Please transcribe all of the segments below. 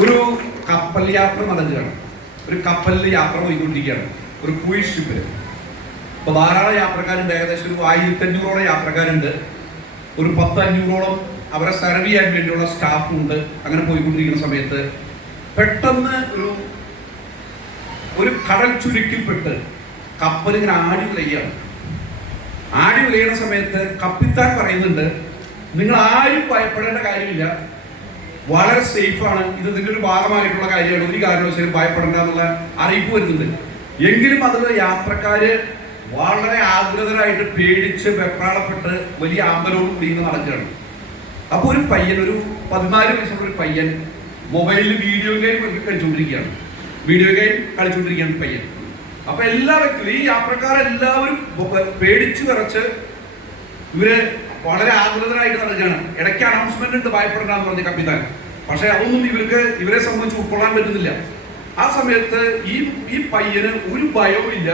ഒരു കപ്പൽ യാത്ര നടക്കുകയാണ്. ഒരു കപ്പലിൽ യാത്ര പോയിക്കൊണ്ടിരിക്കുകയാണ്, ഒരു ക്രൂയിസ് ഷിപ്പിൽ. അപ്പോൾ ധാരാളം യാത്രക്കാരുണ്ട്, ഏകദേശം ഒരു 1500ഓളം യാത്രക്കാരുണ്ട്. ഒരു 10-500ഓളം അവരെ സെർവ് ചെയ്യാൻ വേണ്ടിയുള്ള സ്റ്റാഫുണ്ട്. അങ്ങനെ പോയിക്കൊണ്ടിരിക്കുന്ന സമയത്ത് പെട്ടെന്ന് ഒരു കടൽ ചുരുക്കിൽപ്പെട്ട് കപ്പൽ ഇങ്ങനെ ആടി വിളയുകയാണ്. ആടി വിളയുന്ന സമയത്ത് കപ്പിത്താൻ പറയുന്നുണ്ട്, നിങ്ങൾ ആരും ഭയപ്പെടേണ്ട കാര്യമില്ല, വളരെ സേഫാണ്, ഇത് ഇതിൻ്റെ ഒരു ഭാഗമായിട്ടുള്ള കാര്യമാണ്, ഒരു കാരണവശാലും ഭയപ്പെടേണ്ട എന്നുള്ള അറിയിപ്പ് വരുന്നുണ്ട്. എങ്കിലും അതിൽ യാത്രക്കാര് വളരെ ആഗ്രതരായിട്ട് പേടിച്ച് വെപ്രാളപ്പെട്ട് വലിയ ആമ്പലോട് കൂടി നടക്കുകയാണ്. അപ്പോൾ ഒരു പയ്യൻ, ഒരു 14 വയസ്സുള്ള ഒരു പയ്യൻ മൊബൈലിൽ വീഡിയോ ഗെയിം കളിച്ചുകൊണ്ടിരിക്കുകയാണ്. പയ്യൻ. അപ്പൊ എല്ലാ വ്യക്തികളും, ഈ യാത്രക്കാരെല്ലാവരും പേടിച്ചു വിറച്ച് ഇവര് വളരെ ആകുലതരായിട്ട് നടക്കുകയാണ്. ഇടയ്ക്ക് അനൗൺസ്മെന്റ് ഉണ്ട്, ഭയപ്പെടണ്ടെന്ന് പറഞ്ഞ കപ്പിത്താൻ. പക്ഷെ അതൊന്നും ഇവരെ സംബന്ധിച്ച് ഉൾക്കൊള്ളാൻ പറ്റുന്നില്ല. ആ സമയത്ത് ഈ പയ്യന് ഒരു ഭയവും ഇല്ല.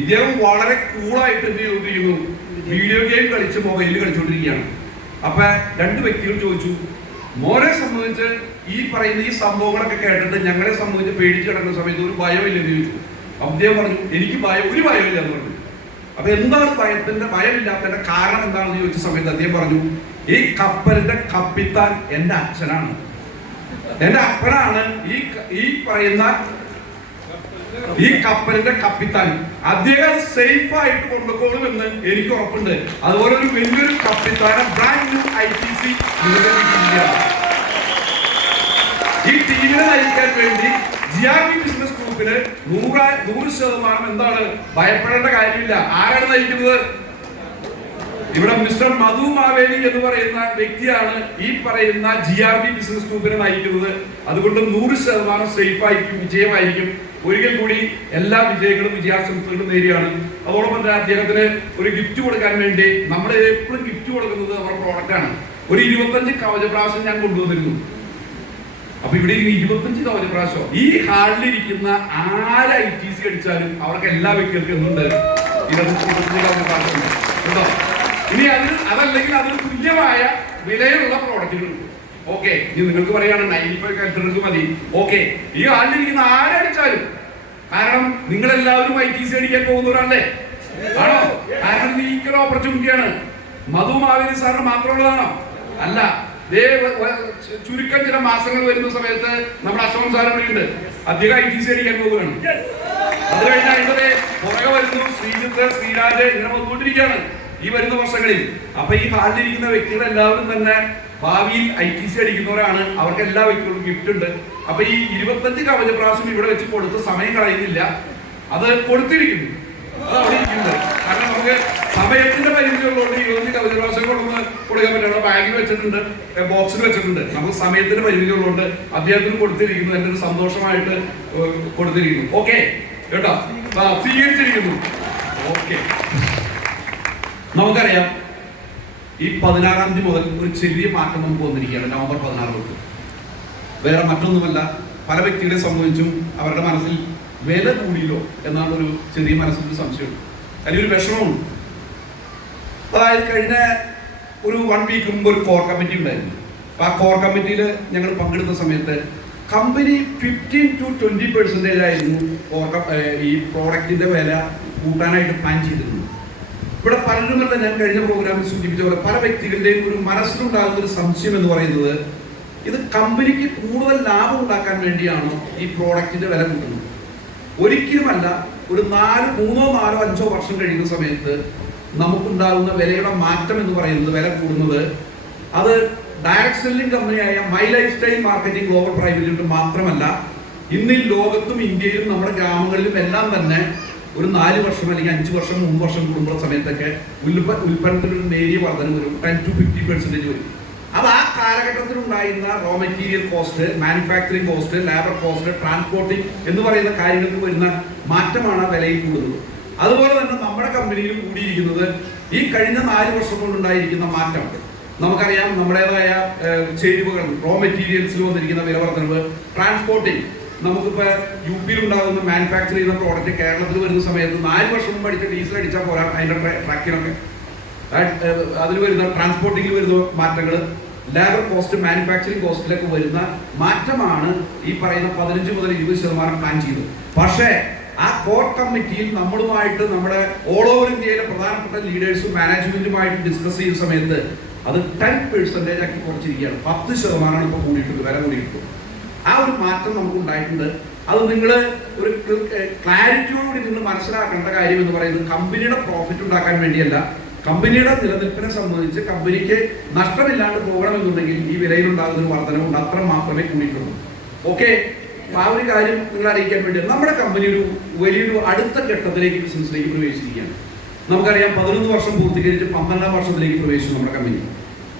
ഇദ്ദേഹം വളരെ കൂളായിട്ട് എന്ത് ചെയ്തിരിക്കുന്നു, വീഡിയോ ഗെയിം കളിച്ച് മൊബൈലിൽ കളിച്ചുകൊണ്ടിരിക്കുകയാണ്. അപ്പൊ 2 വ്യക്തികൾ ചോദിച്ചു, മോനെ സംബന്ധിച്ച് ഈ പറയുന്ന ഈ സംഭവങ്ങളൊക്കെ കേട്ടിട്ട് ഞങ്ങളെ സംബന്ധിച്ച് പേടിച്ച് കിടക്കുന്ന സമയത്ത് ഒരു ഭയമില്ലെന്ന് ചോദിച്ചു. അദ്ദേഹം പറഞ്ഞു, എനിക്ക് ഒരു ഭയമില്ല എന്ന് പറഞ്ഞു. അപ്പൊ എന്താണ് ഭയമില്ലാത്തതിന്റെ കാരണം എന്താണെന്ന് ചോദിച്ച സമയത്ത് അദ്ദേഹം പറഞ്ഞു, ഈ കപ്പലിന്റെ കപ്പിത്താൻ എന്റെ അച്ഛനാണ്, എന്റെ അപ്പനാണ് ഈ പറയുന്ന ഈ കപ്പലിന്റെ കപ്പിത്താൻ. അദ്ദേഹം സേഫ് ആയിട്ട് കൊണ്ടുപോകുമെന്ന് എനിക്ക് ഉറപ്പുണ്ട്. അതുപോലെ ഒരു വലിയൊരു കപ്പിത്താനെ ബ്രാൻഡ് ന്യൂ ITC ഈ ടീമിനെ നയിക്കാൻ വേണ്ടി GRV ബിസിനസ് ഗ്രൂപ്പിന് 100% എന്താണ്, ഭയപ്പെടേണ്ട കാര്യമില്ല. ആരാണ് നയിക്കുന്നത്? ഇവിടെ മിസ്റ്റർ മധു മാവേലി എന്ന് പറയുന്ന വ്യക്തിയാണ് ഈ പറയുന്ന GRV ബിസിനസ് ഗ്രൂപ്പിനെ നയിക്കുന്നത്. അതുകൊണ്ട് 100% സേഫ് ആയിരിക്കും, വിജയമായിരിക്കും. ഒരിക്കൽ കൂടി എല്ലാ വിജയങ്ങളും വിജയാശംസകളും നേരിയാണ്. അതോടൊപ്പം തന്നെ അദ്ദേഹത്തിന് ഒരു ഗിഫ്റ്റ് കൊടുക്കാൻ വേണ്ടി, നമ്മൾ എപ്പോഴും ഗിഫ്റ്റ് കൊടുക്കുന്നത് അവരുടെ പ്രോഡക്റ്റാണ്. ഒരു 25 കവചപ്രാവശ്യം ഞാൻ കൊണ്ടുവന്നിരുന്നു. അപ്പൊ ഇവിടെ 25 കവചപ്രാവശ്യം ഈ ഹാളിലിരിക്കുന്ന 6 ITC അടിച്ചാലും അവർക്ക് എല്ലാ വ്യക്തികൾക്കും എന്തുണ്ട്, 25 കവചപ്രാവശ്യം കേട്ടോ. ഇനി അതല്ലെങ്കിൽ അതിന് തുല്യമായ വിലയുള്ള പ്രോഡക്റ്റുകളുണ്ട്. ഓക്കെ, ഇനി നിങ്ങൾക്ക് പറയാണ് 95 കൽത്തർക്ക് മതി. ഓക്കെ, ഈ ഹാളിലിരിക്കുന്ന 6 അടിച്ചാലും, കാരണം നിങ്ങളെല്ലാവരും ITC അടിക്കാൻ പോകുന്നവരല്ലേ? ആണോ? കാരണം ഈക്വൽ ഓപ്പർച്യൂണിറ്റിയാണ്. മധു മാവേലി സാറിന് മാത്രമുള്ളതാണോ? അല്ല. ചുരുക്കം ചില മാസങ്ങൾ വരുന്ന സമയത്ത് നമ്മുടെ അശോകൻ സാർ ഇവിടെയുണ്ട്, അദ്ദേഹം ITC അടിക്കാൻ പോവുകയാണ്. അത് കഴിഞ്ഞാൽ അതിന്റെ പുറകെ വരുന്നു ശ്രീജിത്ത്, ശ്രീരാജ്, ഇങ്ങനെ വന്നുകൊണ്ടിരിക്കുകയാണ് ഈ വരുന്ന വർഷങ്ങളിൽ. അപ്പൊ ഈ ഹാളിലിരിക്കുന്ന വ്യക്തികളെല്ലാവരും തന്നെ ഭാവിയിൽ ITC അടിക്കുന്നവരാണ്. അവർക്ക് എല്ലാ വ്യക്തികൾക്കും ഗിഫ്റ്റ് ഉണ്ട്. അപ്പൊ ഈ 25 കവചപ്രാവശ്യം ഇവിടെ വെച്ച് കൊടുത്ത് സമയം കളയുന്നില്ല, അത് കൊടുത്തിരിക്കുന്നു, അത് അവിടെ ഇരിക്കുന്നത്. കാരണം നമുക്ക് സമയത്തിന്റെ പരിമിതിയുള്ളതുകൊണ്ട് 25 കവചപ്രാവശ്യം കൊടുക്കാൻ പറ്റില്ല. ബാഗിൽ വെച്ചിട്ടുണ്ട്, ബോക്സിൽ വെച്ചിട്ടുണ്ട്. നമുക്ക് സമയത്തിന്റെ പരിമിതി ഉള്ളതുകൊണ്ട് അദ്ദേഹത്തിന് കൊടുത്തിരിക്കുന്നു. എന്റെ ഒരു സന്തോഷമായിട്ട് കൊടുത്തിരിക്കുന്നു. ഓക്കെ കേട്ടോ, സ്വീകരിച്ചിരിക്കുന്നു. ഓക്കെ, നമുക്കറിയാം ഈ 16-ാം തീയതി മുതൽ ഒരു ചെറിയ മാറ്റം നമുക്ക് വന്നിരിക്കുകയാണ്. നവംബർ 16 തൊട്ട് വേറെ മറ്റൊന്നുമല്ല, പല വ്യക്തികളെ സംബന്ധിച്ചും അവരുടെ മനസ്സിൽ വില കൂടിയല്ലോ എന്നാണ് ഒരു ചെറിയ മനസ്സിലൊരു സംശയമുണ്ട്, അല്ലെങ്കിൽ ഒരു വിഷമമുണ്ട്. അതായത് കഴിഞ്ഞ ഒരു 1 വീക്ക് മുമ്പ് ഒരു കോർ കമ്മിറ്റി ഉണ്ടായിരുന്നു. അപ്പൊ ആ കോർ കമ്മിറ്റിയിൽ ഞങ്ങൾ പങ്കെടുത്ത സമയത്ത് കമ്പനി 15 to 20% ആയിരുന്നു ഈ പ്രോഡക്റ്റിന്റെ വില കൂട്ടാനായിട്ട് പ്ലാൻ ചെയ്തിരുന്നത്. ഇവിടെ പലരും തന്നെ ഞാൻ കഴിഞ്ഞ പ്രോഗ്രാമിൽ സൂചിപ്പിച്ച പോലെ പല വ്യക്തികളുടെയും ഒരു മനസ്സിലുണ്ടാകുന്ന ഒരു സംശയം എന്ന് പറയുന്നത്, ഇത് കമ്പനിക്ക് കൂടുതൽ ലാഭം ഉണ്ടാക്കാൻ വേണ്ടിയാണോ ഈ പ്രോഡക്റ്റിന്റെ വില കൂട്ടുന്നത്? ഒരിക്കലുമല്ല. ഒരു 3, 4, 5 വർഷം കഴിയുന്ന സമയത്ത് നമുക്കുണ്ടാകുന്ന വിലയുടെ മാറ്റം എന്ന് പറയുന്നത്, വില കൂടുന്നത്, അത് ഡയറക്ട് സെല്ലിംഗ് കമ്പനിയായ my life style marketing global private limited മാത്രമല്ല, ഇന്ന് ലോകത്തും ഇന്ത്യയിലും നമ്മുടെ ഗ്രാമങ്ങളിലും എല്ലാം തന്നെ ഒരു 4 വർഷം അല്ലെങ്കിൽ 5 വർഷം 3 വർഷം കൂടുമ്പോൾ സമയത്തൊക്കെ ഉൽപ്പന്നത്തിനൊരു നേരിയ വർധന വരും. 10 to 50% വരും. അത് ആ കാലഘട്ടത്തിൽ ഉണ്ടായിരുന്ന raw material cost, manufacturing cost, labour cost, transporting എന്ന് പറയുന്ന കാര്യങ്ങൾക്ക് വരുന്ന മാറ്റമാണ് ആ വിലയിൽ കൂടുന്നത്. അതുപോലെ തന്നെ നമ്മുടെ കമ്പനിയിൽ കൂടിയിരിക്കുന്നത് ഈ കഴിഞ്ഞ 4 വർഷം കൊണ്ടുണ്ടായിരിക്കുന്ന മാറ്റം. നമുക്കറിയാം, നമ്മുടേതായ ചേരുവകൾ, റോ മെറ്റീരിയൽസിൽ വന്നിരിക്കുന്ന വില വർധനവ്, ട്രാൻസ്പോർട്ടിംഗ്. നമുക്കിപ്പോ UP ഉണ്ടാകുന്ന മാനുഫാക്ചർ ചെയ്യുന്ന പ്രോഡക്റ്റ് കേരളത്തിൽ വരുന്ന സമയത്ത് 4 വർഷം മുമ്പ് അടിച്ച ഡീസൽ അടിച്ചാൽ പോരാ, അതിന്റെ ട്രക്കിനൊക്കെ അതിൽ വരുന്ന ട്രാൻസ്പോർട്ടിങ്ങിൽ വരുന്ന മാറ്റങ്ങൾ. ലേബർ കോസ്റ്റ്, മാനുഫാക്ചറിങ് കോസ്റ്റിലൊക്കെ വരുന്ന മാറ്റമാണ് ഈ പറയുന്ന 15 മുതൽ 20% പ്ലാൻ ചെയ്തത്. പക്ഷേ ആ കോർ കമ്മിറ്റിയിൽ നമ്മളുമായിട്ട് നമ്മുടെ ഓൾ ഓവർ ഇന്ത്യയിലെ പ്രധാനപ്പെട്ട ലീഡേഴ്സും മാനേജ്മെന്റുമായിട്ട് ഡിസ്കസ് ചെയ്യുന്ന സമയത്ത് അത് 10% ആക്കി കുറച്ചിരിക്കുകയാണ്. 10% ഇപ്പോൾ കൂടിയിട്ടുണ്ട്, വില കൂടിയിട്ടുണ്ട്. ആ ഒരു മാറ്റം നമുക്ക് ഉണ്ടായിട്ടുണ്ട്. അത് നിങ്ങൾ ഒരു ക്ലാരിറ്റിയോടുകൂടി നിങ്ങൾ മനസ്സിലാക്കേണ്ട കാര്യം എന്ന് പറയുന്നത് കമ്പനിയുടെ പ്രോഫിറ്റ് ഉണ്ടാക്കാൻ വേണ്ടിയല്ല, കമ്പനിയുടെ നിലനിൽപ്പിനെ സംബന്ധിച്ച് കമ്പനിക്ക് നഷ്ടമില്ലാണ്ട് പോകണമെന്നുണ്ടെങ്കിൽ ഈ വിലയിലുണ്ടാകുന്ന ഒരു വർധനവുണ്ട്, അത്ര മാത്രമേ കൂടിയിട്ടുള്ളൂ. ഓക്കെ, ആ ഒരു കാര്യം നിങ്ങൾ അറിയിക്കാൻ വേണ്ടി നമ്മുടെ കമ്പനി ഒരു വലിയൊരു അടുത്ത ഘട്ടത്തിലേക്ക് ബിസിനസ്സിലേക്ക് പ്രവേശിക്കുകയാണ്. നമുക്കറിയാം 11 വർഷം പൂർത്തീകരിച്ച് 12ാം വർഷത്തിലേക്ക് പ്രവേശിച്ചു നമ്മുടെ കമ്പനി.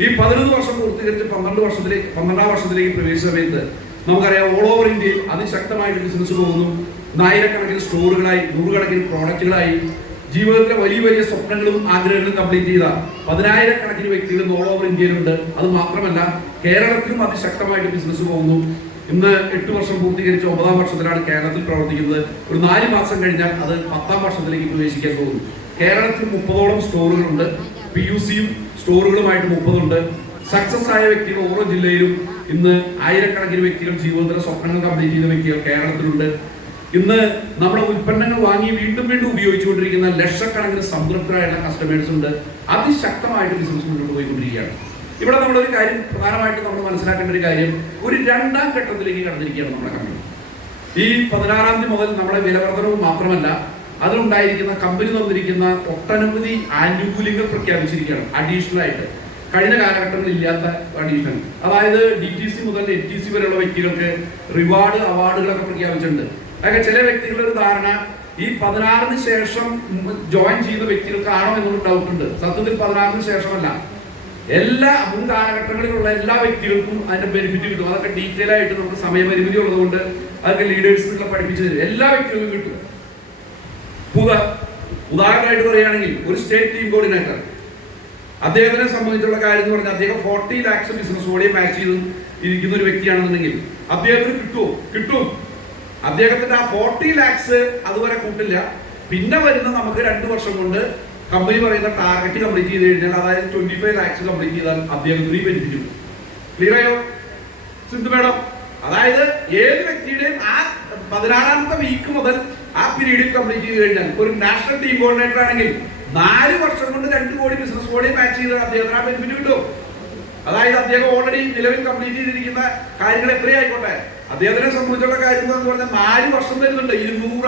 ഈ 11 വർഷം പൂർത്തീകരിച്ച് 12ാം വർഷത്തിലേക്ക് പ്രവേശിച്ച സമയത്ത് നമുക്കറിയാം ഓൾ ഓവർ ഇന്ത്യയിൽ അതിശക്തമായിട്ട് ബിസിനസ് പോകുന്നു. 1000കണക്കിന് സ്റ്റോറുകളായി, 100കണക്കിന് പ്രോഡക്റ്റുകളായി, ജീവിതത്തിലെ വലിയ വലിയ സ്വപ്നങ്ങളും ആഗ്രഹങ്ങളും കംപ്ലീറ്റ് ചെയ്ത 10,000കണക്കിന് വ്യക്തികൾ ഓൾ ഓവർ ഇന്ത്യയിലുണ്ട്. അത് മാത്രമല്ല കേരളത്തിലും അതിശക്തമായിട്ട് ബിസിനസ് പോകുന്നു. ഇന്ന് 8 വർഷം പൂർത്തീകരിച്ച് 9ാം വർഷത്തിലാണ് കേരളത്തിൽ പ്രവർത്തിക്കുന്നത്. ഒരു 4 മാസം കഴിഞ്ഞാൽ അത് 10ാം വർഷത്തിലേക്ക് പ്രവേശിക്കാൻ പോകുന്നു. കേരളത്തിൽ 30ഓളം സ്റ്റോറുകളുണ്ട്. PUCയും സ്റ്റോറുകളുമായിട്ട് 30 ഉണ്ട്. സക്സസ് ആയ വ്യക്തികൾ ഓരോ ജില്ലയിലും ഇന്ന് 1000കണക്കിന് വ്യക്തികൾ ജീവിതത്തിലെ സ്വപ്നങ്ങൾ കംപ്ലീറ്റ് ചെയ്ത വ്യക്തികൾ കേരളത്തിലുണ്ട്. ഇന്ന് നമ്മുടെ ഉൽപ്പന്നങ്ങൾ വാങ്ങി വീണ്ടും വീണ്ടും ഉപയോഗിച്ചുകൊണ്ടിരിക്കുന്ന ലക്ഷക്കണക്കിന് സംതൃപ്തരായുള്ള കസ്റ്റമേഴ്സ് ഉണ്ട്. അതിശക്തമായിട്ട് ബിസിനസ് മുന്നോട്ട് പോയിക്കൊണ്ടിരിക്കുകയാണ്. ഇവിടെ നമ്മളൊരു കാര്യം പ്രധാനമായിട്ട് നമ്മൾ മനസ്സിലാക്കേണ്ട ഒരു കാര്യം, ഒരു 2ാം ഘട്ടത്തിലേക്ക് കടന്നിരിക്കുകയാണ് നമ്മുടെ കമ്പനി. ഈ 16ാം തീയതി മുതൽ നമ്മുടെ വിലവർദ്ധനവ് മാത്രമല്ല, അതിലുണ്ടായിരിക്കുന്ന കമ്പനി തന്നിരിക്കുന്ന ഒട്ടനവധി ആനുകൂല്യങ്ങൾ പ്രഖ്യാപിച്ചിരിക്കുകയാണ് അഡീഷണൽ ആയിട്ട്. കഴിഞ്ഞ കാലഘട്ടങ്ങളിൽ ഇല്ലാത്ത അഡീഷണൽ, അതായത് DTC മുതൽ NTC വരെയുള്ള വ്യക്തികൾക്ക് റിവാർഡ്, അവാർഡുകളൊക്കെ പ്രഖ്യാപിച്ചിട്ടുണ്ട്. അതൊക്കെ ചില വ്യക്തികളുടെ ഒരു ധാരണ ഈ 16ന് ശേഷം ജോയിൻ ചെയ്ത വ്യക്തികൾക്കാണോ എന്നുള്ള ഡൗട്ട് ഉണ്ട്. സത്യത്തിൽ 16ന് ശേഷമല്ല, എല്ലാ മുൻ കാലഘട്ടങ്ങളിലുള്ള എല്ലാ വ്യക്തികൾക്കും അതിന്റെ ബെനിഫിറ്റ് കിട്ടും. അതൊക്കെ ഡീറ്റെയിൽ ആയിട്ട് നമുക്ക് സമയപരിമിതി ഉള്ളതുകൊണ്ട് അതൊക്കെ ലീഡേഴ്സിനെ പഠിപ്പിച്ചു തരും. എല്ലാ വ്യക്തികൾക്കും കിട്ടും. ഉദാഹരണമായിട്ട് പറയുകയാണെങ്കിൽ ഒരു സ്റ്റേറ്റ് ടീം കോർഡിനേറ്റർ, അദ്ദേഹത്തിനെ സംബന്ധിച്ചുള്ള കാര്യം എന്ന് പറഞ്ഞാൽ അദ്ദേഹം 40 lakhs ബിസിനസ് വോളിയം മാച്ച് ചെയ്ത് ഇരിക്കുന്ന ഒരു വ്യക്തിയാണെന്നുണ്ടെങ്കിൽ അദ്ദേഹത്തിന് കിട്ടും. അദ്ദേഹത്തിന്റെ ആ 40 lakhs അതുവരെ കൂട്ടില്ല. പിന്നെ വരുന്ന നമുക്ക് 2 വർഷം കൊണ്ട് കമ്പനി പറയുന്ന ടാർഗറ്റ് കംപ്ലീറ്റ് ചെയ്ത് കഴിഞ്ഞാൽ, അതായത് 25 lakhs കംപ്ലീറ്റ് ചെയ്താൽ അദ്ദേഹത്തിന് ബെനിഫിറ്റ് കിട്ടും. ക്ലിയർ ആയോ സിന്ധു മേഡം? അതായത് ഏത് വ്യക്തിയുടെയും ആ 16ാമത്തെ വീക്ക് മുതൽ ആ പീരീഡിൽ കംപ്ലീറ്റ് ചെയ്ത് കഴിഞ്ഞാൽ, ഒരു നാഷണൽ ടീം കോർഡിനേറ്റർ ആണെങ്കിൽ 4 വർഷം കൊണ്ട് 2 കോടി ബിസിനസ് കോടി മാച്ച് ചെയ്ത് അദ്ദേഹത്തിന് ആ ബെനിഫിറ്റ് കിട്ടും. അതായത് അദ്ദേഹം ഓൾറെഡി നിലവിൽ കംപ്ലീറ്റ് ചെയ്തിരിക്കുന്ന കാര്യങ്ങൾ എത്രയായിക്കോട്ടെ, അദ്ദേഹത്തിനെ സംബന്ധിച്ചുള്ള കാര്യം എന്ന് പറഞ്ഞാൽ 4 വർഷം തരുന്നുണ്ട്. 200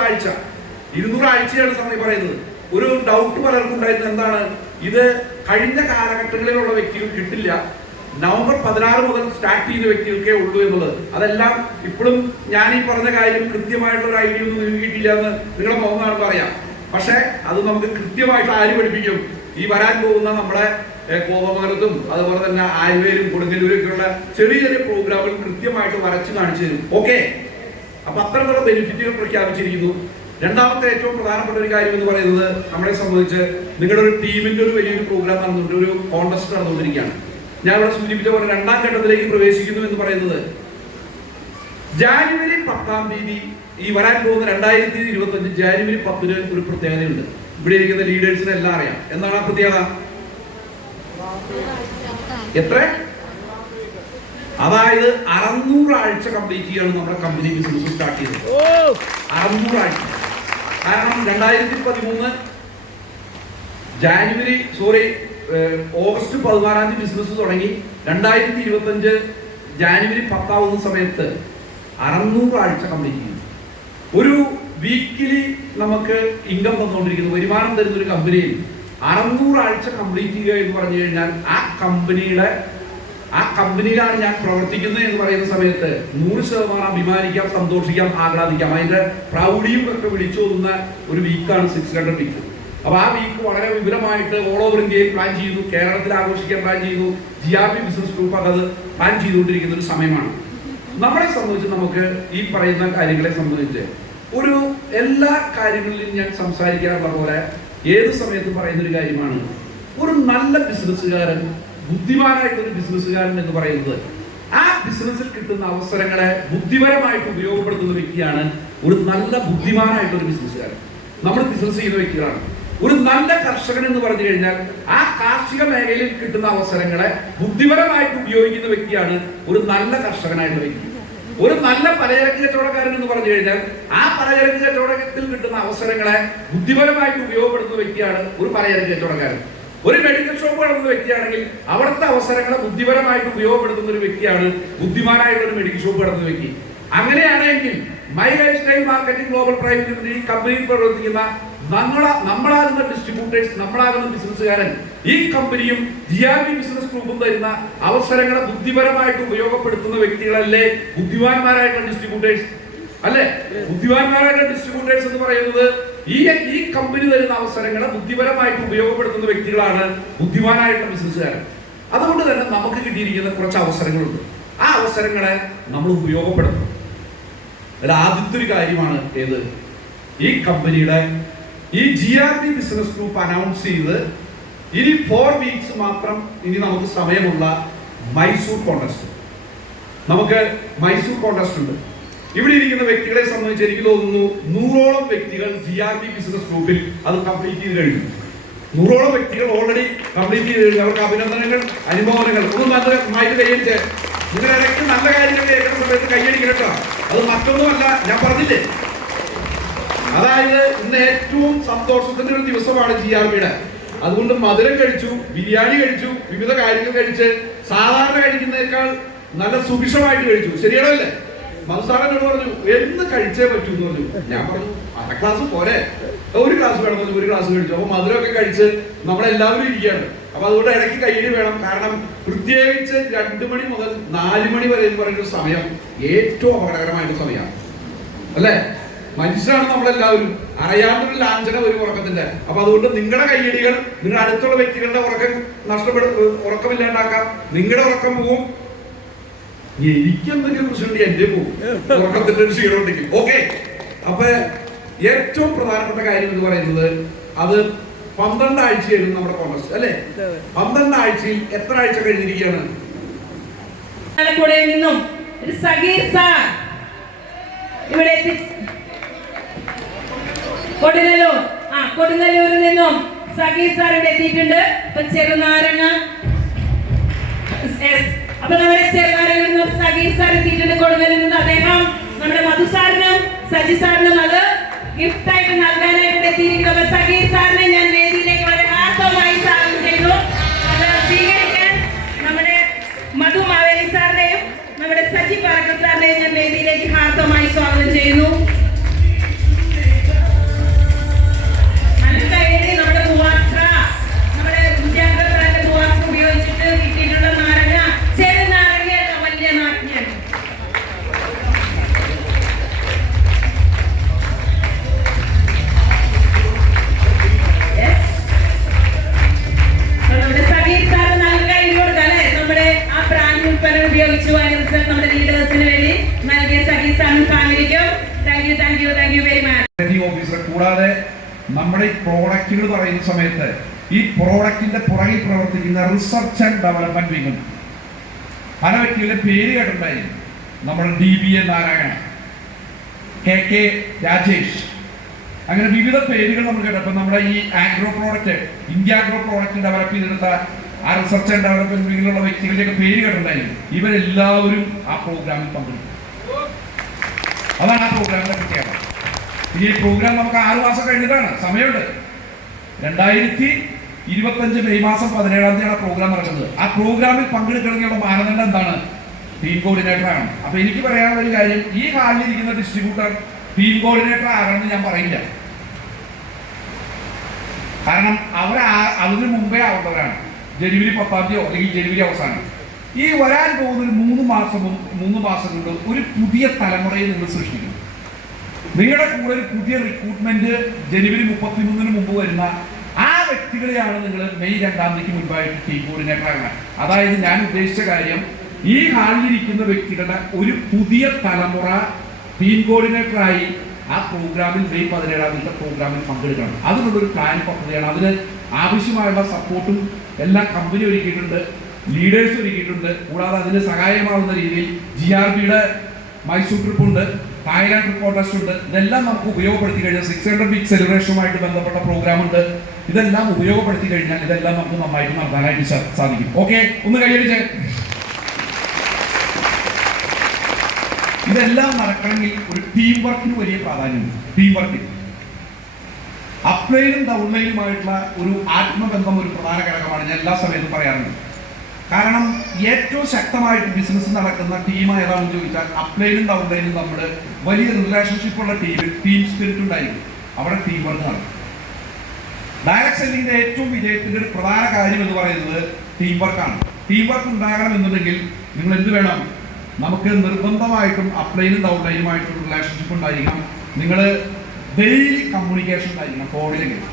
ആഴ്ചയാണ് സമയം പറയുന്നത്. ഒരു ഡൗട്ട് പലർക്കും ഉണ്ടായിരുന്നത് എന്താണ്, ഇത് കഴിഞ്ഞ കാലഘട്ടങ്ങളിലുള്ള വ്യക്തികൾ കിട്ടില്ല, നവംബർ 16 മുതൽ സ്റ്റാർട്ട് ചെയ്യുന്ന വ്യക്തികൾക്കേ ഉള്ളൂ എന്നുള്ളത്. അതെല്ലാം ഇപ്പോഴും ഞാൻ ഈ പറഞ്ഞ കാര്യം കൃത്യമായിട്ടുള്ള ഒരു ഐഡിയ ഒന്നും നിങ്ങൾക്ക് കിട്ടില്ല എന്ന് നിങ്ങളെ മുഖം പറയാം. പക്ഷെ അത് നമുക്ക് കൃത്യമായിട്ട് ആര് പഠിപ്പിക്കും? ഈ വരാൻ പോകുന്ന നമ്മുടെ കോതമംഗലത്തും അതുപോലെ തന്നെ ആലുവയിലും കൊടുങ്ങല്ലൂരൊക്കെയുള്ള ചെറിയ ചെറിയ പ്രോഗ്രാമുകൾ കൃത്യമായിട്ട് വരച്ച് കാണിച്ചു തരും. ഓക്കെ, അപ്പൊ അത്തരത്തിലുള്ള ബെനിഫിറ്റുകൾ പ്രഖ്യാപിച്ചിരിക്കുന്നു. രണ്ടാമത്തെ ഏറ്റവും പ്രധാനപ്പെട്ട ഒരു കാര്യം എന്ന് പറയുന്നത്, നമ്മളെ സംബന്ധിച്ച് നിങ്ങളുടെ ഒരു ടീമിന്റെ ഒരു വലിയൊരു പ്രോഗ്രാം നടന്നുകൊണ്ട് ഒരു കോൺടെസ്റ്റ് നടന്നുകൊണ്ടിരിക്കുകയാണ്. ഞാൻ ഇവിടെ സൂചിപ്പിച്ച പോലെ 2ാം ഘട്ടത്തിലേക്ക് പ്രവേശിക്കുന്നു എന്ന് പറയുന്നത് ജാനുവരി 10ാം തീയതി, ഈ വരാൻ പോകുന്ന 2025 ജാനുവരി 10ന് ഒരു പ്രത്യേകതയുണ്ട്. ഇവിടെ ഇരിക്കുന്ന ലീഡേഴ്സിനെ എല്ലാം അറിയാം. എന്താണ് ആ പ്രത്യേകത? എത്ര? അതായത് 600 ആഴ്ച കംപ്ലീറ്റ് ചെയ്യാണ് നമ്മുടെ കമ്പനി ബിസിനസ് സ്റ്റാർട്ട് ചെയ്തത്. 600 ആഴ്ച. കാരണം 2013 ഓഗസ്റ്റ് 16 ബിസിനസ് തുടങ്ങി 2025 ജാനുവരി 10 സമയത്ത് 600 ആഴ്ച കംപ്ലീറ്റ് ചെയ്തു. ഒരു വീക്കിലി നമുക്ക് ഇൻകം തന്നുകൊണ്ടിരിക്കുന്ന, വരുമാനം തരുന്ന ഒരു കമ്പനിയിൽ 600 ആഴ്ച കംപ്ലീറ്റ് ചെയ്യുക എന്ന് പറഞ്ഞു കഴിഞ്ഞാൽ ആ കമ്പനിയിലാണ് ഞാൻ പ്രവർത്തിക്കുന്നത് എന്ന് പറയുന്ന സമയത്ത് 100% അഭിമാനിക്കാം, സന്തോഷിക്കാം, ആഹ്ലാദിക്കാം. അതിന്റെ പ്രൗഢിയും ഒക്കെ വിളിച്ചോതുന്ന ഒരു വീക്കാണ് 600 വീക്ക്. അപ്പൊ ആ വീക്ക് വളരെ വിപുലമായിട്ട് ഓൾ ഓവർ ഇന്ത്യയിൽ പ്ലാൻ ചെയ്യുന്നു, കേരളത്തിൽ ആഘോഷിക്കാൻ പ്ലാൻ ചെയ്യുന്നു. GRP ബിസിനസ് ഗ്രൂപ്പ് അത് പ്ലാൻ ചെയ്തുകൊണ്ടിരിക്കുന്ന ഒരു സമയമാണ്. നമ്മളെ സംബന്ധിച്ച് നമുക്ക് ഈ പറയുന്ന കാര്യങ്ങളെ സംബന്ധിച്ച് ഒരു എല്ലാ കാര്യങ്ങളിലും ഞാൻ സംസാരിക്കാറുള്ള പോലെ ഏത് സമയത്തും പറയുന്ന ഒരു കാര്യമാണ്, ഒരു നല്ല ബിസിനസ്സുകാരൻ, ബുദ്ധിമാനായിട്ടൊരു ബിസിനസ്സുകാരൻ എന്ന് പറയുന്നത് ആ ബിസിനസ്സിൽ കിട്ടുന്ന അവസരങ്ങളെ ബുദ്ധിപരമായിട്ട് ഉപയോഗപ്പെടുത്തുന്ന വ്യക്തിയാണ് ഒരു നല്ല ബുദ്ധിമാനായിട്ടൊരു ബിസിനസ്സുകാരൻ. നമ്മൾ ബിസിനസ് ചെയ്യുന്ന വ്യക്തികളാണ്. ഒരു നല്ല കർഷകൻ എന്ന് പറഞ്ഞു കഴിഞ്ഞാൽ ആ കാർഷിക മേഖലയിൽ കിട്ടുന്ന അവസരങ്ങളെ ബുദ്ധിപരമായിട്ട് ഉപയോഗിക്കുന്ന വ്യക്തിയാണ് ഒരു നല്ല കർഷകനായിട്ടുള്ള വ്യക്തി. ഒരു നല്ല പലചരക്ക് കച്ചവടക്കാരൻ എന്ന് പറഞ്ഞു കഴിഞ്ഞാൽ ആ പലചരക്ക് കച്ചവടത്തിൽ കിട്ടുന്ന അവസരങ്ങളെ ബുദ്ധിപരമായിട്ട് ഉപയോഗപ്പെടുത്തുന്ന വ്യക്തിയാണ് ഒരു പലചരക്ക് കച്ചവടക്കാരൻ. ഒരു മെഡിക്കൽ ഷോപ്പ് നടത്തുന്ന വ്യക്തിയാണെങ്കിൽ അവിടുത്തെ അവസരങ്ങളെ ബുദ്ധിപരമായിട്ട് ഉപയോഗപ്പെടുത്തുന്ന ഒരു വ്യക്തിയാണ് ബുദ്ധിമാനായിട്ടുള്ള ഒരു മെഡിക്കൽ ഷോപ്പ് നടത്തുന്ന വ്യക്തി. അങ്ങനെയാണെങ്കിൽ my life style marketing global private limited ഈ കമ്പനിയിൽ പ്രവർത്തിക്കുന്ന നമ്മളാകുന്ന ഡിസ്ട്രിബ്യൂട്ടേഴ്സ്, നമ്മളാകുന്ന ബിസിനസ്സുകാരൻ, ഈ കമ്പനിയും GRP ബിസിനസ് ഗ്രൂപ്പും തരുന്ന അവസരങ്ങളെ ബുദ്ധിപരമായിട്ട് ഉപയോഗപ്പെടുത്തുന്ന വ്യക്തികളല്ലേ ബുദ്ധിമാന്മാരായിട്ടുള്ള ഡിസ്ട്രിബ്യൂട്ടേഴ്സ് അല്ലെ? ബുദ്ധിമാന്മാരായിട്ടുള്ള ഡിസ്ട്രിബ്യൂട്ടേഴ്സ് എന്ന് പറയുന്നത് ഈ കമ്പനി തരുന്ന അവസരങ്ങളെ ബുദ്ധിപരമായിട്ട് ഉപയോഗപ്പെടുത്തുന്ന വ്യക്തികളാണ് ബുദ്ധിമാനായിട്ടുള്ള ബിസിനസ്സുകാരൻ. അതുകൊണ്ട് തന്നെ നമുക്ക് കിട്ടിയിരിക്കുന്ന കുറച്ച് അവസരങ്ങളുണ്ട്. ആ അവസരങ്ങളെ നമ്മൾ ഉപയോഗപ്പെടുത്തണം. അതിൽ ആദ്യത്തെ ഒരു കാര്യമാണ് ഏത്? ഈ കമ്പനിയുടെ ഈ GRP ബിസിനസ് ഗ്രൂപ്പ് അനൗൺസ് ചെയ്ത് ഇനി 4 വീക്സ് മാത്രം ഇനി നമുക്ക് സമയമുള്ള മൈസൂർ കോൺടെസ്റ്റ്. നമുക്ക് മൈസൂർ കോൺടെസ്റ്റ് ഉണ്ട്. ഇവിടെ ഇരിക്കുന്ന വ്യക്തികളെ സംബന്ധിച്ച് എനിക്ക് തോന്നുന്നു 100ഓളം വ്യക്തികൾ GRP ബിസിനസ് ഗ്രൂപ്പിൽ അത് കംപ്ലീറ്റ് ചെയ്ത് കഴിഞ്ഞു. 100ഓളം വ്യക്തികൾ ഓൾറെഡി കംപ്ലീറ്റ് ചെയ്ത് കഴിഞ്ഞു. അവർക്ക് അഭിനന്ദനങ്ങൾ, അനുമോദനങ്ങൾ. ഒന്ന് നന്നായിട്ട് കൈയടിച്ച് നിങ്ങൾ ഇടയ്ക്ക് നല്ല കാര്യങ്ങൾ കേൾക്കുന്ന സമയത്ത് കൈയടിക്കട്ടോ. അത് മറ്റൊന്നുമല്ല, ഞാൻ പറഞ്ഞില്ലേ, അതായത് ഇന്ന് ഏറ്റവും സന്തോഷത്തിന്റെ ഒരു ദിവസമാണ് GRPയുടെ. അതുകൊണ്ട് മധുരം കഴിച്ചു, ബിരിയാണി കഴിച്ചു, വിവിധ കാര്യങ്ങൾ കഴിച്ച് സാധാരണ കഴിക്കുന്നതിനേക്കാൾ നല്ല സുഭിക്ഷമായിട്ട് കഴിച്ചു. ശരിയാണല്ലേ? മധുസാറനോട് പറഞ്ഞു എന്ന് കഴിച്ചേ പറ്റൂ എന്ന് പറഞ്ഞു. ഞാൻ പറഞ്ഞു 1/2 ഗ്ലാസ് പോരെ, 1 ഗ്ലാസ് വേണം പറഞ്ഞു. 1 ഗ്ലാസ് കഴിച്ചു. അപ്പൊ മധുരമൊക്കെ കഴിച്ച് നമ്മളെല്ലാവരും ഇരിക്കുകയാണ്. അപ്പൊ അതുകൊണ്ട് ഇടയ്ക്ക് കയ്യടി വേണം. കാരണം പ്രത്യേകിച്ച് 2 മണി മുതൽ 4 മണി വരെ എന്ന് പറയുന്ന സമയം ഏറ്റവും അപകടകരമായിട്ടുള്ള സമയമാണ് അല്ലെ? മനുഷ്യരാണ് നമ്മളെല്ലാവരും. അറിയാണ്ടൊരു ലാഞ്ചന ഒരു ഉറക്കത്തിന്റെ. അപ്പൊ അതുകൊണ്ട് നിങ്ങളുടെ കയ്യടികൾ നിങ്ങളുടെ അടുത്തുള്ള വ്യക്തികളുടെ ഉറക്കമില്ലാണ്ടാക്കാം. നിങ്ങളുടെ ഉറക്കം പോവും. എനിക്കെന്തെങ്കിലും പ്രശ്നമുണ്ട് എന്റെ പോവും, ഉറക്കത്തിന്റെ ഒരു ക്ഷീണം ഉണ്ടെങ്കിൽ. ഓക്കെ, അപ്പൊ ഏറ്റവും പ്രധാനപ്പെട്ട കാര്യം എന്ന് പറയുന്നത് അത് 12 ആഴ്ചയായിരുന്നു നമ്മുടെ കോൺഗ്രസ് അല്ലെ? 12 ആഴ്ചയിൽ എത്ര ആഴ്ച കഴിഞ്ഞിരിക്കുകയാണ്? ഇവിടെ കൊടുങ്ങല്ലൂരിൽ നിന്നും സഗീർ സാർ ഇവിടെ എത്തിയിട്ടുണ്ട്. അപ്പൊ ചെറുനാരങ്ങ, അപ്പൊ നമ്മുടെ ചെറുനാരങ്ങ നിന്നും സഗീർ സാർ എത്തിയിട്ടുണ്ട് കൊടുങ്ങല്ലൂരിൽ നിന്ന്. അദ്ദേഹം നമ്മുടെ മധു സാറിനും സജി സാറിനും അത് ഗിഫ്റ്റ് ആയിട്ട് നൽകാനായിട്ട് എത്തിയിരിക്കുന്നത്. സഗീർ സാറിനെ ഞാൻ വേദിയിലേക്ക് വളരെ ഹാർദവമായി സ്വാഗതം ചെയ്യുന്നു. അത് സ്വീകരിക്കാൻ നമ്മുടെ മധു മാവേലി സാറിനെയും നമ്മുടെ സജി പാറക്കൽ സാറിനെയും ഞാൻ വേദിയിലേക്ക് ഹാർദവമായി സ്വാഗതം ചെയ്യുന്നു. കൂടാതെ നമ്മുടെ ഈ പ്രോഡക്റ്റുകൾ പറയുന്ന സമയത്ത് ഈ പ്രോഡക്റ്റിന്റെ പുറകിൽ പ്രവർത്തിക്കുന്ന റിസർച്ച് ആൻഡ് ഡെവലപ്മെന്റ് വിങ്ങും പല വ്യക്തികളുടെ പേര് കേട്ടിട്ടുണ്ടായിരുന്നു. നമ്മുടെ DBA നാരായണ, KK രാജേഷ്, അങ്ങനെ വിവിധ പേരുകൾ നമ്മൾ കേട്ടപ്പോൾ നമ്മുടെ ഈ agro product, India agro product develop ചെയ്തെടുത്ത ആ റിസർച്ച് ആൻഡ് ഡെവലപ്മെന്റ് വിങ്ങിലുള്ള വ്യക്തികളുടെയൊക്കെ പേര് കേട്ടിട്ടുണ്ടായിരുന്നു. ഇവരെല്ലാവരും ആ പ്രോഗ്രാമിൽ പങ്കെടുത്തു. അതാണ് ആ പ്രോഗ്രാമിന്റെ പ്രത്യേകത. ഈ പ്രോഗ്രാം നമുക്ക് 6 മാസം കഴിഞ്ഞിട്ടാണ്, സമയമുണ്ട്. 2025 മെയ് മാസം 17-ാം തീയതിയാണ് പ്രോഗ്രാം നടക്കുന്നത്. ആ പ്രോഗ്രാമിൽ പങ്കെടുക്കണമെന്നുള്ള മാനദണ്ഡം എന്താണ്? ടീം കോർഡിനേറ്റർ ആണ്. അപ്പൊ എനിക്ക് പറയാനുള്ള ഒരു കാര്യം, ഈ ഹാളിലിരിക്കുന്ന ഡിസ്ട്രിബ്യൂട്ടർ ടീം കോർഡിനേറ്റർ ആരാണെന്ന് ഞാൻ പറയില്ല. കാരണം അതിന് മുമ്പേ ആവുന്നവരാണ്. ജനുവരി 10-ാം തീയതി അല്ലെങ്കിൽ ജനുവരി അവസാനം. ഈ വരാൻ പോകുന്ന ഒരു 3 മാസം കൊണ്ട് ഒരു പുതിയ തലമുറയെ നിങ്ങൾ സൃഷ്ടിക്കും. നിങ്ങളുടെ കൂടെ ഒരു പുതിയ റിക്രൂട്ട്മെന്റ് ജനുവരി 31-ന് മുമ്പ് വരുന്ന ആ വ്യക്തികളെയാണ് നിങ്ങൾ മെയ് 2-ാം തീയതിക്ക് മുൻപായിട്ട് ടീം കോർഡിനേറ്റർ ആകുന്നത്. അതായത് ഞാൻ ഉദ്ദേശിച്ച കാര്യം, ഈ ഹാളിലിരിക്കുന്ന വ്യക്തികളുടെ ഒരു പുതിയ തലമുറ ടീം കോർഡിനേറ്ററായി ആ പ്രോഗ്രാമിൽ മെയ് 17-ാം തീയതി പ്രോഗ്രാമിൽ പങ്കെടുക്കണം. അതിനുള്ളൊരു പ്ലാൻ പദ്ധതിയാണ്. അതിന് ആവശ്യമായുള്ള സപ്പോർട്ടും എല്ലാം കമ്പനി ഒരുക്കിയിട്ടുണ്ട്, ലീഡേഴ്സ് ഒരുക്കിയിട്ടുണ്ട്. കൂടാതെ അതിന് സഹായമാവുന്ന രീതിയിൽ GRPയുടെ മൈസൂർ ട്രിപ്പ് ഉണ്ട്, തായ്ലാൻഡ് ട്രിപ്പ് കോൺടെസ്റ്റ് ഉണ്ട്. ഇതെല്ലാം നമുക്ക് ഉപയോഗപ്പെടുത്തി കഴിഞ്ഞാൽ 600 വീക്ക് സെലിബ്രേഷനുമായിട്ട് ബന്ധപ്പെട്ട പ്രോഗ്രാം ഉണ്ട്. ഇതെല്ലാം ഉപയോഗപ്പെടുത്തി കഴിഞ്ഞാൽ ഇതെല്ലാം നമുക്ക് നന്നായിട്ട് നടത്താനായിട്ട് സാധിക്കും. ഓക്കെ, ഒന്ന് കൈയടിച്ച്. ഇതെല്ലാം നടക്കണമെങ്കിൽ ഒരു ടീം വർക്കിന് വലിയ പ്രാധാന്യമുണ്ട്. ടീം വർക്കിന് അപ്ലൈനും ഡൗൺലൈനുമായിട്ടുള്ള ഒരു ആത്മബന്ധം ഒരു പ്രധാന ഘടകമാണ്. ഞാൻ എല്ലാ സമയത്തും പറയാറുണ്ട്. കാരണം ഏറ്റവും ശക്തമായിട്ട് ബിസിനസ് നടക്കുന്ന ടീം ഏതാണെന്ന് ചോദിച്ചാൽ അപ്ലൈനും ഡൗൺലൈനും നമ്മൾ വലിയ റിലേഷൻഷിപ്പുള്ള ടീം സ്പിരിറ്റ് ഉണ്ടായിരിക്കും. അവിടെ ടീം വർക്ക് നടക്കും. ഡയറക്ട് സെല്ലിങ്ങിന്റെ ഏറ്റവും വിജയത്തിന്റെ ഒരു പ്രധാന കാര്യം എന്ന് പറയുന്നത് ടീം വർക്കാണ്. ടീം വർക്ക് ഉണ്ടാകണം എന്നുണ്ടെങ്കിൽ നിങ്ങൾ എന്ത് വേണം? നമുക്ക് നിർബന്ധമായിട്ടും അപ്ലൈനും ഡൗൺലൈനുമായിട്ടും റിലേഷൻഷിപ്പ് ഉണ്ടായിരിക്കണം. നിങ്ങൾ ഡെയിലി കമ്മ്യൂണിക്കേഷൻ ഉണ്ടായിരിക്കണം ഫോണിലെങ്കിലും.